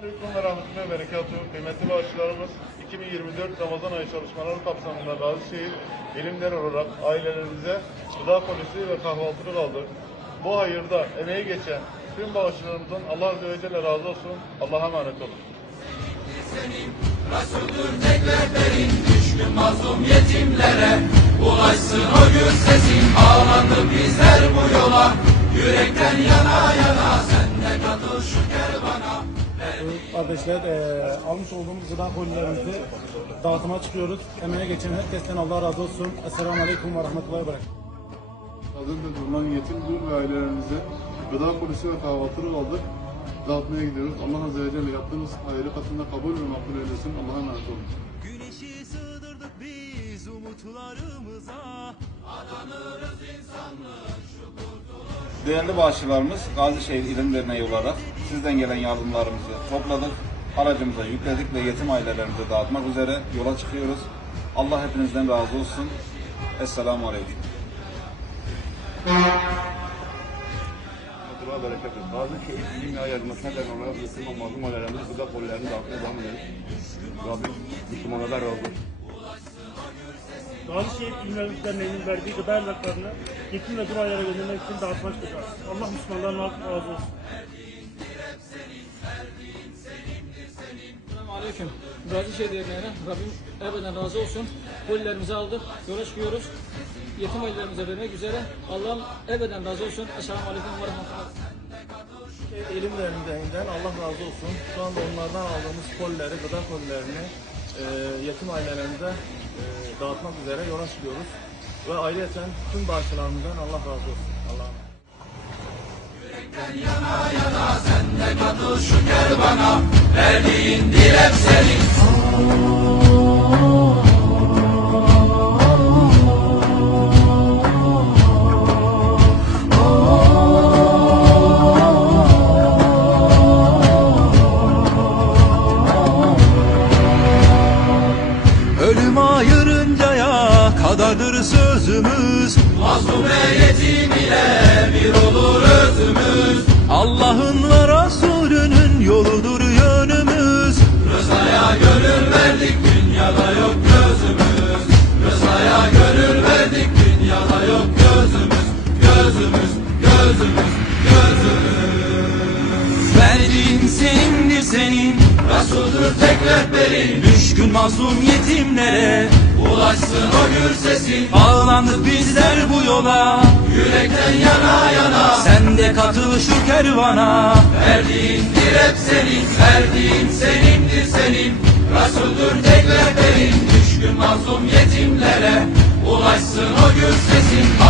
Aleyküm ve rahmetullahi ve berekatuhu. Kıymetli bağışçılarımız 2024 Ramazan ayı çalışmaları kapsamında Gazişehir ilimler olarak ailelerimize gıda kolisi ve kahvaltılık aldık. Bu hayırda emeği geçen tüm bağışçılarımızın Allah Azze ve Celle razı olsun. Allah'a emanet olun. Resulür tek rehberin düşkün mazlum yetimlere Ulaşsın o gül sesin ağlandı bizler bu yola Yürekten yana yana Kardeşler eee, almış olduğumuz gıda kolilerimizi dağıtıma çıkıyoruz. Emeğe geçen herkesten Allah razı olsun. Esselamu Aleyküm ve Rahmetullahi ve Berekatuhu. Hazırda bulunan yetim dul ve ailelerimize gıda polisi ve kahvaltılık aldık. Dağıtmaya gidiyoruz. Allah Azze ve Celle yaptığımız hayırlı katında kabul ve makbul eylesin. Allah'a emanet olun. Güneşi sığdırdık biz umutlarımıza Değerli bağışçılarımız Gazişehir İlim Derneği olarak sizden gelen yardımlarımızı topladık. Aracımıza yükledik ve yetim ailelerimize dağıtmak üzere yola çıkıyoruz. Allah hepinizden razı olsun. Esselamu Aleyküm. Ve berekatuhu. Bazı şey ilim ve ayarlamasına dernek olarak Müslüman mazlum ailelerimiz gıda kolilerini dağıtmaya devam ediyoruz. Rabbim Müslümanlara razı olsun. Gazişehir İlim Öğretmen Derneği'nin verdiği gıda evlatlarını yetim ve duaylara göndermek için dağıtmaktadır. Allah Müslümanlardan razı olsun. Aleyküm. Gazişehir Derneği'ne Rabbim ebeden razı olsun. Kolilerimizi aldık, yola çıkıyoruz. Yetim ailelerimize vermek üzere. Allah'ım ebeden razı olsun. Esselamu Aleyküm ve Rahmetullah. İlim Derneği'nden Allah razı olsun. Şu anda onlardan aldığımız kolileri, gıda kolilerini eee, yetim ailelerimize eee, dağıtmak üzere yola çıkıyoruz. Ve ayrıca tüm bağışçılarımızdan Allah razı olsun. Allah'a emanet. Sen de katıl şu kervana Verdiğindir hep senin Ölüm ayırıncaya kadardır sözümüz. Mazlum ve yetim ile bir dünyada yok gözümüz. Rızaya gönül verdik dünyada yok gözümüz. Gözümüz, gözümüz, gözümüz. Verdiğin senindir senin Resulür tek rehberin Düşkün mazlum yetimlere Ulaşsın o gür sesin. Bağlandık bizler bu yola Yürekten yana yana. Sen de katıl şu kervana. Verdiğindir hep senin Verdiğin senindir senin. Düşkün mazlum yetimlere Ulaşsın o gür sesin